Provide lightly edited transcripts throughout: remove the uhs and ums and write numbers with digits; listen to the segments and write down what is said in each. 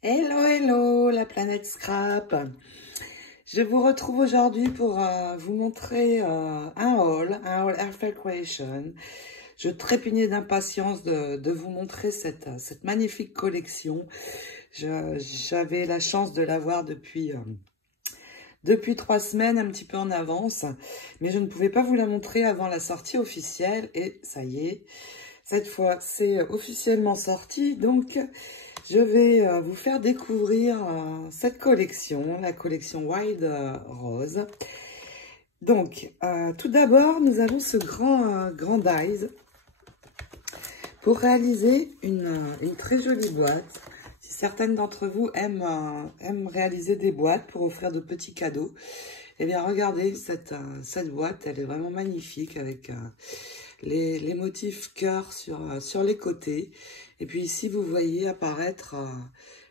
Hello, hello, la planète Scrap. Je vous retrouve aujourd'hui pour vous montrer un haul Airfare Creation. Je trépignais d'impatience de vous montrer cette magnifique collection. J'avais la chance de l'avoir depuis 3 semaines, un petit peu en avance, mais je ne pouvais pas vous la montrer avant la sortie officielle. Et ça y est, cette fois, c'est officiellement sorti, donc je vais vous faire découvrir cette collection, la collection Wild Rose. Donc, tout d'abord, nous avons ce grand dies pour réaliser une très jolie boîte. Si certaines d'entre vous aiment réaliser des boîtes pour offrir de petits cadeaux, eh bien, regardez cette boîte, elle est vraiment magnifique avec les motifs cœur sur les côtés. Et puis ici, vous voyez apparaître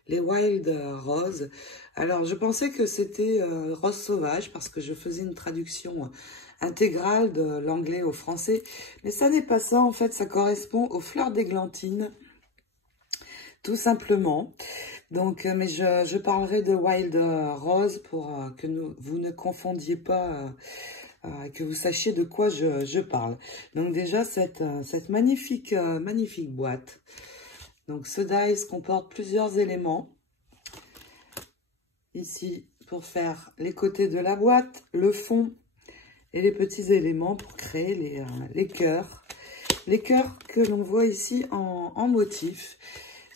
les Wild Rose. Alors, je pensais que c'était rose sauvage parce que je faisais une traduction intégrale de l'anglais au français. Mais ça n'est pas ça, en fait, ça correspond aux fleurs d'églantine, tout simplement. Donc, mais je parlerai de Wild Rose pour que vous ne confondiez pas, que vous sachiez de quoi je parle. Donc déjà, cette magnifique boîte. Donc ce dies comporte plusieurs éléments. Ici, pour faire les côtés de la boîte, le fond et les petits éléments pour créer les cœurs. Les cœurs que l'on voit ici en motif.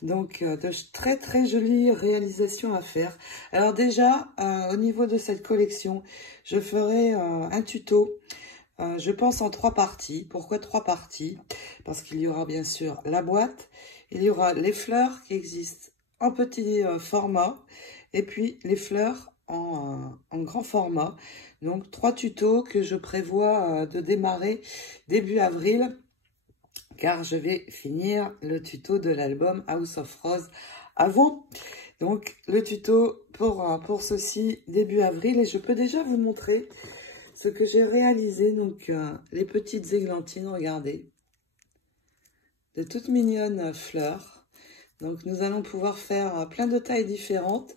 Donc, de très jolies réalisations à faire. Alors déjà, au niveau de cette collection, je ferai un tuto, je pense en 3 parties. Pourquoi 3 parties? Parce qu'il y aura bien sûr la boîte, il y aura les fleurs qui existent en petit format, et puis les fleurs en grand format. Donc, 3 tutos que je prévois de démarrer début avril, car je vais finir le tuto de l'album House of Rose avant. Donc, le tuto pour ceci, début avril. Et je peux déjà vous montrer ce que j'ai réalisé. Donc, les petites églantines, regardez. De toutes mignonnes fleurs. Donc, nous allons pouvoir faire plein de tailles différentes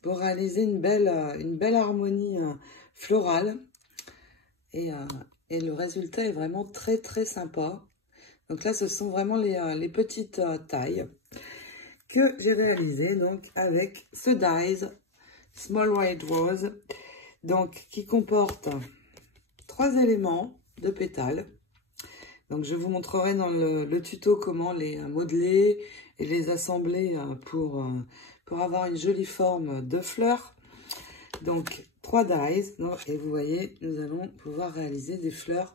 pour réaliser une belle harmonie florale. Et le résultat est vraiment très sympa. Donc là, ce sont vraiment les petites tailles que j'ai réalisées donc avec ce dies Small White Rose, donc qui comporte 3 éléments de pétales. Donc je vous montrerai dans le tuto comment les modeler et les assembler pour avoir une jolie forme de fleurs. Donc 3 dies, et vous voyez, nous allons pouvoir réaliser des fleurs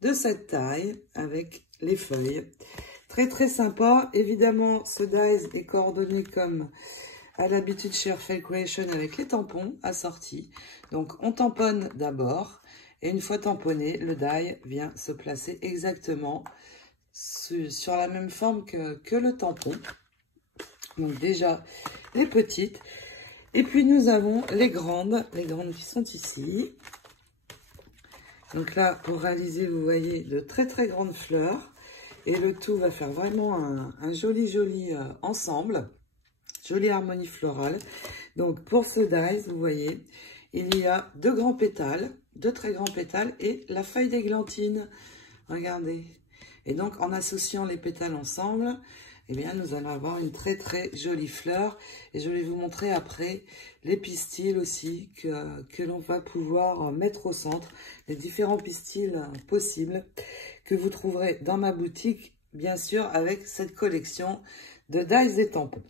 de cette taille avec les feuilles. Très sympa. Évidemment, ce dies est coordonné comme à l'habitude chez Airfare Creation avec les tampons assortis. Donc, on tamponne d'abord. Et une fois tamponné, le die vient se placer exactement sur la même forme que le tampon. Donc, déjà, les petites. Et puis, nous avons les grandes qui sont ici. Donc là, pour réaliser, vous voyez, de très grandes fleurs. Et le tout va faire vraiment un joli ensemble. Jolie harmonie florale. Donc pour ce dies, vous voyez, il y a 2 grands pétales, 2 très grands pétales et la feuille d'églantine. Regardez. Et donc en associant les pétales ensemble, eh bien nous allons avoir une très jolie fleur. Et je vais vous montrer après les pistils aussi que l'on va pouvoir mettre au centre. Les différents pistils possibles que vous trouverez dans ma boutique, bien sûr, avec cette collection de dies et tampons.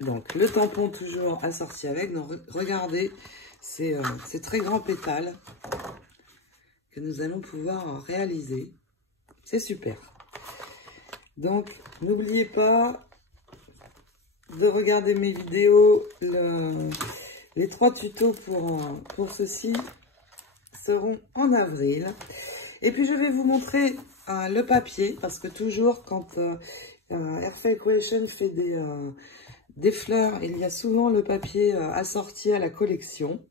Donc, le tampon toujours assorti avec. Donc, regardez ces très grands pétales que nous allons pouvoir réaliser. C'est super. Donc, n'oubliez pas de regarder mes vidéos. Les 3 tutos pour ceci seront en avril. Et puis, je vais vous montrer le papier, parce que toujours, quand Airfare Creation fait des fleurs, il y a souvent le papier assorti à la collection,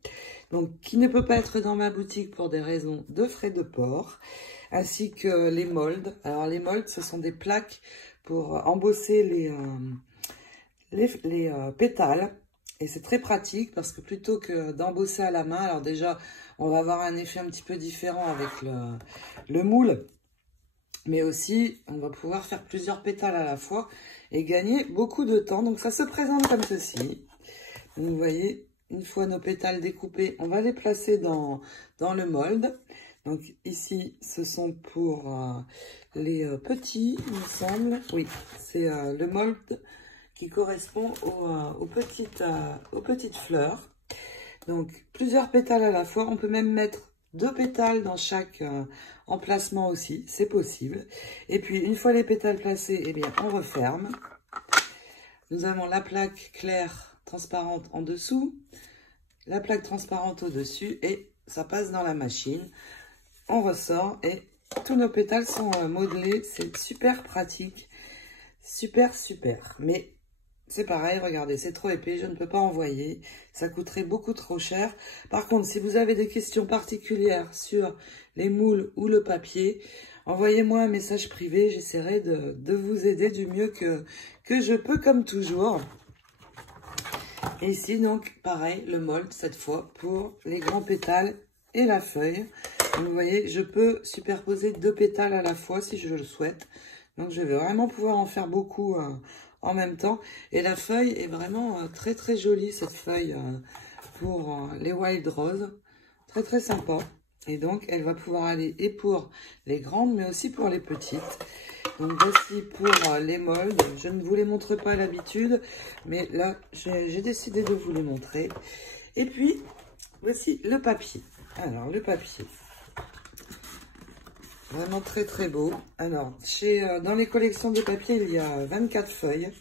donc qui ne peut pas être dans ma boutique pour des raisons de frais de port, ainsi que les molds. Alors, les molds, ce sont des plaques pour embosser les pétales. Et c'est très pratique parce que plutôt que d'embosser à la main, alors déjà, on va avoir un effet un petit peu différent avec le moule. Mais aussi, on va pouvoir faire plusieurs pétales à la fois et gagner beaucoup de temps. Donc, ça se présente comme ceci. Donc, vous voyez, une fois nos pétales découpés, on va les placer dans le mold. Donc, ici, ce sont pour les petits, il me semble. Oui, c'est le mold qui correspond aux petites fleurs. Donc, plusieurs pétales à la fois. On peut même mettre 2 pétales dans chaque emplacement aussi. C'est possible. Et puis, une fois les pétales placés, eh bien, on referme. Nous avons la plaque claire transparente en dessous, la plaque transparente au-dessus et ça passe dans la machine. On ressort et tous nos pétales sont modelés. C'est super pratique. Super. Mais c'est pareil, regardez, c'est trop épais, je ne peux pas envoyer. Ça coûterait beaucoup trop cher. Par contre, si vous avez des questions particulières sur les moules ou le papier, envoyez-moi un message privé. J'essaierai de vous aider du mieux que je peux, comme toujours. Et ici, donc, pareil, le mold, cette fois, pour les grands pétales et la feuille. Donc, vous voyez, je peux superposer 2 pétales à la fois si je le souhaite. Donc, je vais vraiment pouvoir en faire beaucoup en même temps. Et la feuille est vraiment très jolie, cette feuille pour les wild roses. Très sympa. Et donc, elle va pouvoir aller et pour les grandes, mais aussi pour les petites. Donc, voici pour les molds. Je ne vous les montre pas à l'habitude, mais là, j'ai décidé de vous les montrer. Et puis, voici le papier. Alors, le papier. Vraiment très beau. Alors, dans les collections de papier, il y a 24 feuilles.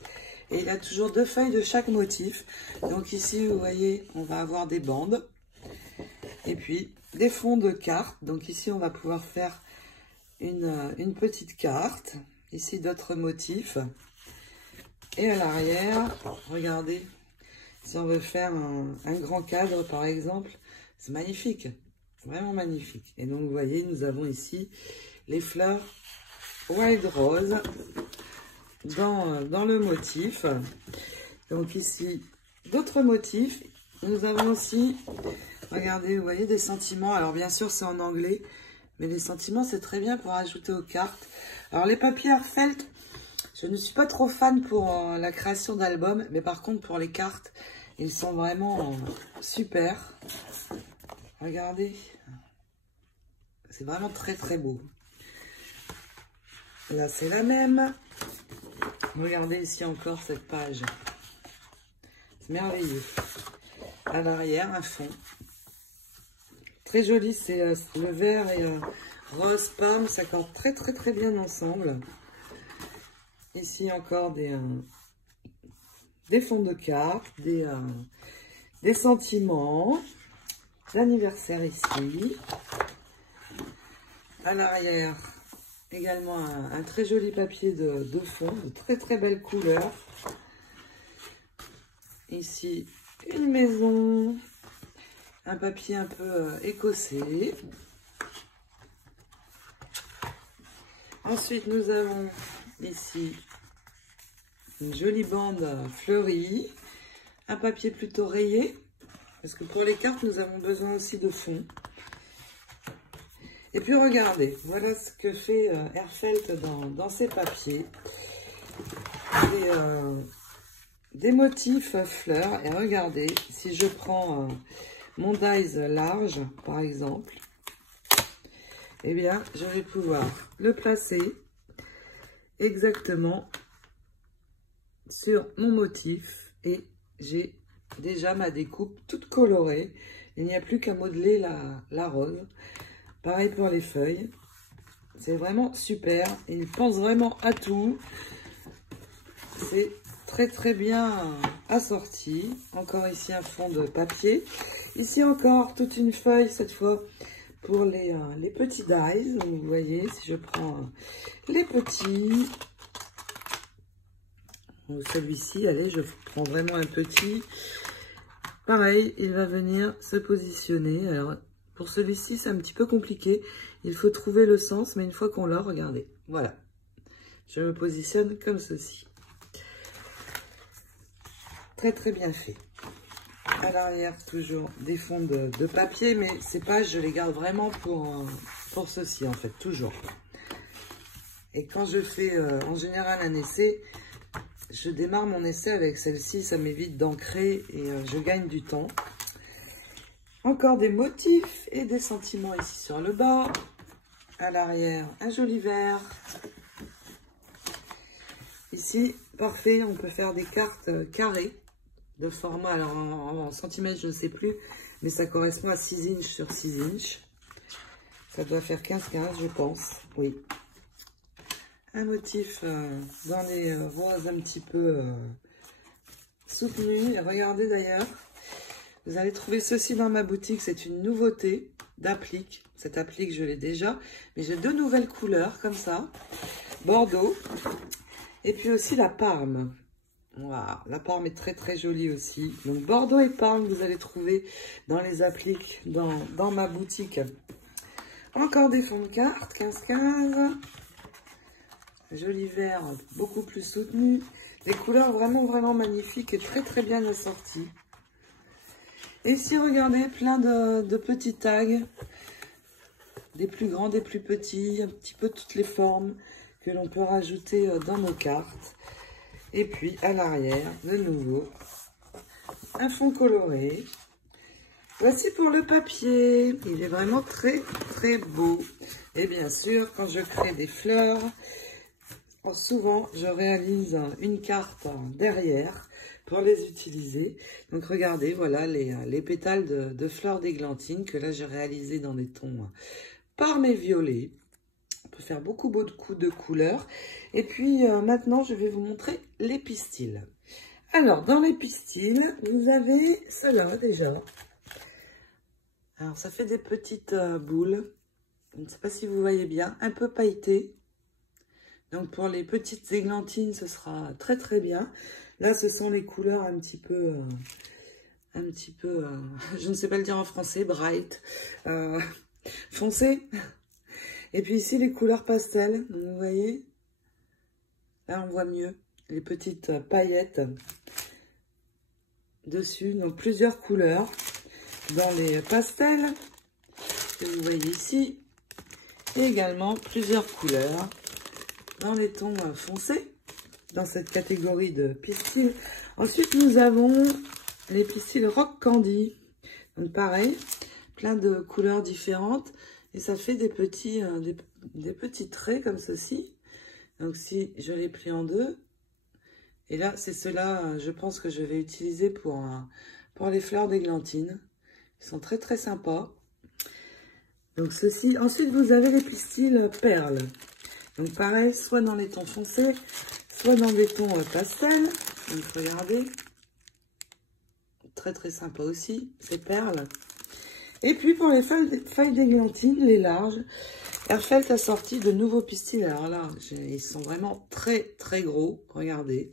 Et il y a toujours 2 feuilles de chaque motif. Donc ici, vous voyez, on va avoir des bandes. Et puis, des fonds de cartes. Donc ici, on va pouvoir faire une petite carte. Ici, d'autres motifs. Et à l'arrière, regardez, si on veut faire un grand cadre, par exemple, c'est magnifique. Vraiment magnifique. Et donc, vous voyez, nous avons ici les fleurs wild rose dans le motif. Donc ici, d'autres motifs. Nous avons aussi, regardez, vous voyez, des sentiments. Alors, bien sûr, c'est en anglais, mais les sentiments, c'est très bien pour ajouter aux cartes. Alors, les papiers Artfelt, je ne suis pas trop fan pour la création d'albums, mais par contre, pour les cartes, ils sont vraiment super. Regardez. C'est vraiment très beau. Là, c'est la même. Regardez ici encore cette page. C'est merveilleux. À l'arrière, un fond. Très joli, c'est le vert et rose pomme s'accordent très bien ensemble. Ici encore des fonds de cartes, des sentiments, l'anniversaire ici. À l'arrière, également un très joli papier de fond, de très belle couleur. Ici, une maison, un papier un peu écossais. Ensuite, nous avons ici une jolie bande fleurie, un papier plutôt rayé, parce que pour les cartes, nous avons besoin aussi de fond. Et puis regardez, voilà ce que fait Artfelt dans ses papiers. Des motifs fleurs. Et regardez, si je prends mon dies large, par exemple, eh bien, je vais pouvoir le placer exactement sur mon motif. Et j'ai déjà ma découpe toute colorée. Il n'y a plus qu'à modeler la rose. Pareil pour les feuilles. C'est vraiment super. Il pense vraiment à tout. C'est très bien assorti. Encore ici un fond de papier. Ici encore toute une feuille, cette fois, pour les petits dies. Donc, vous voyez, si je prends les petits. Celui-ci, allez, je prends vraiment un petit. Pareil, il va venir se positionner. Alors, pour celui-ci, c'est un petit peu compliqué. Il faut trouver le sens, mais une fois qu'on l'a, regardez. Voilà. Je me positionne comme ceci. Très très bien fait. À l'arrière, toujours des fonds de papier, mais ces pages, je les garde vraiment pour ceci, en fait, toujours. Et quand je fais en général un essai, je démarre mon essai avec celle-ci, ça m'évite d'ancrer et je gagne du temps. Encore des motifs et des sentiments ici sur le bas. À l'arrière, un joli vert. Ici, parfait, on peut faire des cartes carrées de format, alors en centimètres, je ne sais plus, mais ça correspond à 6 inches sur 6 inches. Ça doit faire 15-15, je pense, oui. Un motif dans les roses un petit peu soutenu. Et regardez d'ailleurs, vous allez trouver ceci dans ma boutique, c'est une nouveauté d'applique. Cette applique, je l'ai déjà, mais j'ai 2 nouvelles couleurs comme ça. Bordeaux, et puis aussi la Parme. Voilà, la Parme est très très jolie aussi. Donc Bordeaux et Parme, vous allez trouver dans les appliques, dans ma boutique. Encore des fonds de cartes, 15-15. Joli vert, beaucoup plus soutenu. Des couleurs vraiment vraiment magnifiques et très très bien assorties. Et ici, regardez, plein de petits tags. Des plus grands, des plus petits, un petit peu toutes les formes que l'on peut rajouter dans nos cartes. Et puis, à l'arrière, de nouveau, un fond coloré. Voici pour le papier. Il est vraiment très, très beau. Et bien sûr, quand je crée des fleurs, souvent, je réalise une carte derrière pour les utiliser. Donc, regardez, voilà les pétales de fleurs d'églantine que là, j'ai réalisé dans des tons parme et violet. On peut faire beaucoup de couleurs. Et puis, maintenant, je vais vous montrer les pistils. Alors, dans les pistils, vous avez cela déjà. Alors, ça fait des petites boules. Je ne sais pas si vous voyez bien. Un peu pailletées. Donc, pour les petites églantines, ce sera très, très bien. Là, ce sont les couleurs un petit peu, je ne sais pas le dire en français, bright, foncé. Et puis ici, les couleurs pastel, donc, vous voyez, là on voit mieux les petites paillettes dessus, donc plusieurs couleurs dans les pastels que vous voyez ici, et également plusieurs couleurs dans les tons foncés, dans cette catégorie de pistils. Ensuite, nous avons les pistils Rock Candy, donc pareil, plein de couleurs différentes. Et ça fait des petits traits comme ceci. Donc, si je les plie en deux. Et là, c'est ceux-là, je pense que je vais utiliser pour les fleurs d'églantine. Ils sont très, très sympas. Donc, ceci. Ensuite, vous avez les pistils perles. Donc, pareil, soit dans les tons foncés, soit dans des tons pastels. Donc, regardez. Très, très sympa aussi, ces perles. Et puis, pour les feuilles d'églantine, les larges, Airfelt a sorti de nouveaux pistils. Alors là, ils sont vraiment très, très gros. Regardez.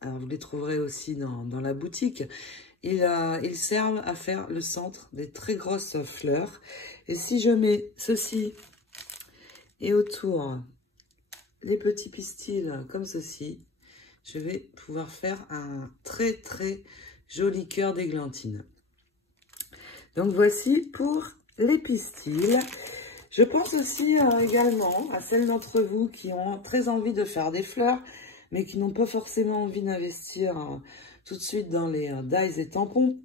Alors, vous les trouverez aussi dans la boutique. Ils servent à faire le centre des très grosses fleurs. Et si je mets ceci et autour les petits pistils comme ceci, je vais pouvoir faire un très, très joli cœur d'églantine. Donc, voici pour les pistils. Je pense aussi également à celles d'entre vous qui ont très envie de faire des fleurs, mais qui n'ont pas forcément envie d'investir tout de suite dans les dies et tampons,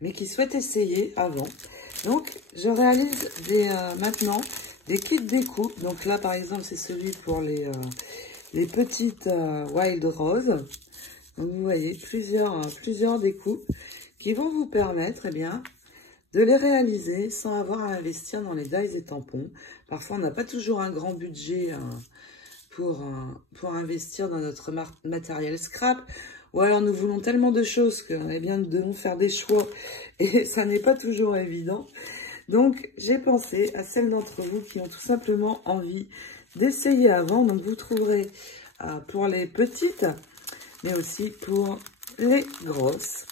mais qui souhaitent essayer avant. Donc, je réalise maintenant des kits découpe. Donc là, par exemple, c'est celui pour les petites Wild Rose. Donc, vous voyez, plusieurs découpes qui vont vous permettre, eh bien, de les réaliser sans avoir à investir dans les dies et tampons. Parfois, on n'a pas toujours un grand budget pour investir dans notre matériel scrap. Ou alors, nous voulons tellement de choses que eh bien, nous devons faire des choix et ça n'est pas toujours évident. Donc, j'ai pensé à celles d'entre vous qui ont tout simplement envie d'essayer avant. Donc, vous trouverez pour les petites, mais aussi pour les grosses,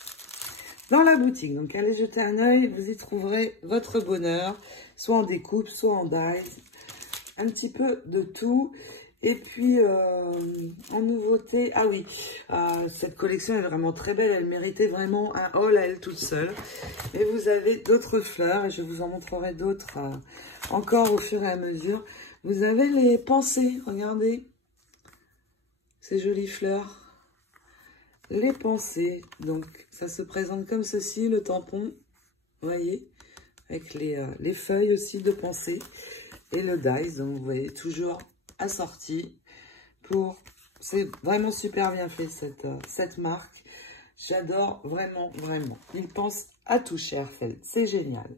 dans la boutique. Donc, allez jeter un œil, vous y trouverez votre bonheur, soit en découpe, soit en dies, un petit peu de tout. Et puis, en nouveauté, ah oui, cette collection est vraiment très belle. Elle méritait vraiment un haul à elle toute seule. Et vous avez d'autres fleurs, et je vous en montrerai d'autres encore au fur et à mesure. Vous avez les pensées, regardez. Ces jolies fleurs. Les pensées, donc ça se présente comme ceci, le tampon, vous voyez, avec les feuilles aussi de pensée. Et le dies, donc vous voyez, toujours assorti pour... C'est vraiment super bien fait cette marque. J'adore vraiment, vraiment. Ils pensent à tout, Cherfeld. C'est génial.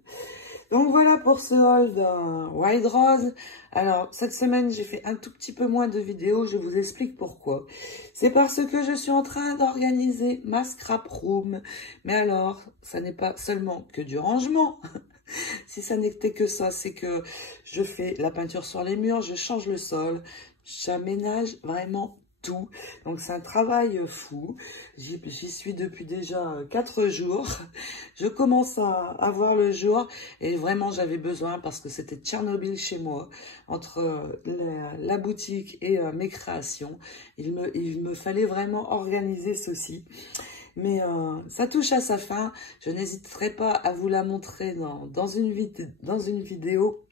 Donc voilà pour ce haul d'un Wild Rose. Alors, cette semaine, j'ai fait un tout petit peu moins de vidéos. Je vous explique pourquoi. C'est parce que je suis en train d'organiser ma scrap room. Mais alors, ça n'est pas seulement que du rangement. Si ça n'était que ça, c'est que je fais la peinture sur les murs, je change le sol, j'aménage vraiment tout. Donc c'est un travail fou. J'y suis depuis déjà 4 jours. Je commence à voir le jour et vraiment j'avais besoin parce que c'était Tchernobyl chez moi. Entre la boutique et mes créations, il me fallait vraiment organiser ceci. Mais ça touche à sa fin. Je n'hésiterai pas à vous la montrer dans une vidéo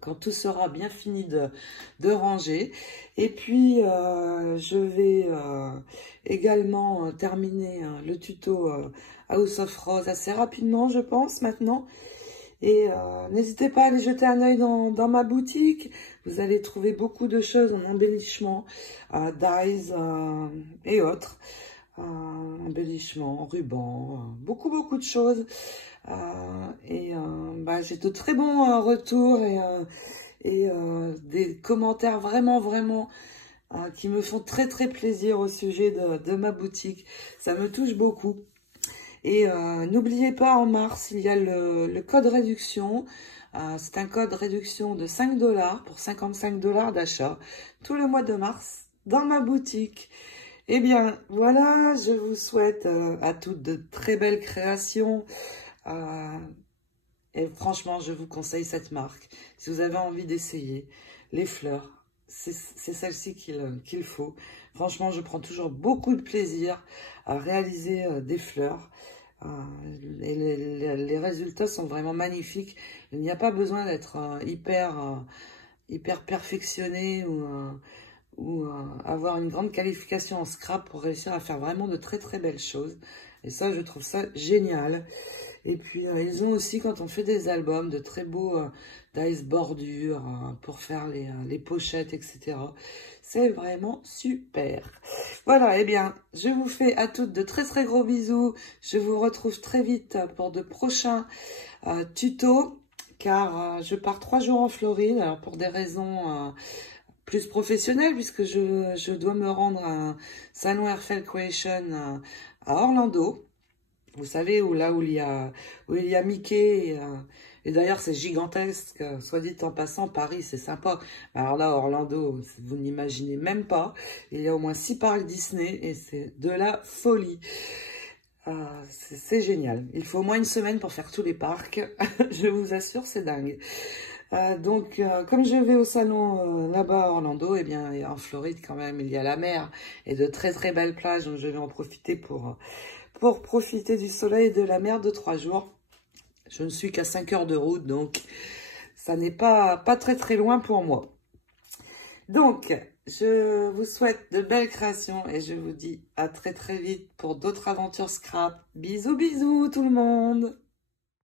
quand tout sera bien fini de ranger. Et puis, je vais également terminer le tuto House of Rose assez rapidement, je pense, maintenant. Et n'hésitez pas à aller jeter un œil dans ma boutique. Vous allez trouver beaucoup de choses en embellissement, dies et autres. Embellissement, ruban, beaucoup de choses. J'ai de très bons retours et des commentaires vraiment qui me font très plaisir au sujet de ma boutique. Ça me touche beaucoup. Et n'oubliez pas, en mars, il y a le code réduction. C'est un code réduction de 5 $ pour 55 $ d'achat tout le mois de mars dans ma boutique. Eh bien, voilà, je vous souhaite à toutes de très belles créations. Et franchement, je vous conseille cette marque. Si vous avez envie d'essayer les fleurs, c'est celle-ci qu'il faut. Franchement, je prends toujours beaucoup de plaisir à réaliser des fleurs. Et les résultats sont vraiment magnifiques. Il n'y a pas besoin d'être hyper perfectionné ou avoir une grande qualification en scrap pour réussir à faire vraiment de très belles choses. Et ça, je trouve ça génial. Et puis, ils ont aussi, quand on fait des albums, de très beaux dies bordures pour faire les pochettes, etc. C'est vraiment super. Voilà, eh bien, je vous fais à toutes de très gros bisous. Je vous retrouve très vite pour de prochains tutos, car je pars 3 jours en Floride, alors pour des raisons... plus professionnel puisque je dois me rendre à un salon Airfeld Creation à Orlando. Vous savez, où il y a Mickey. Et d'ailleurs, c'est gigantesque. Soit dit en passant, Paris, c'est sympa. Alors là, Orlando, vous n'imaginez même pas. Il y a au moins 6 parcs Disney et c'est de la folie. C'est génial. Il faut au moins une semaine pour faire tous les parcs. Je vous assure, c'est dingue. Comme je vais au salon là-bas à Orlando, eh bien, en Floride quand même, il y a la mer et de très belles plages. Donc je vais en profiter pour profiter du soleil et de la mer de 3 jours. Je ne suis qu'à 5 heures de route, donc ça n'est pas très loin pour moi. Donc, je vous souhaite de belles créations et je vous dis à très vite pour d'autres aventures scrap. Bisous tout le monde!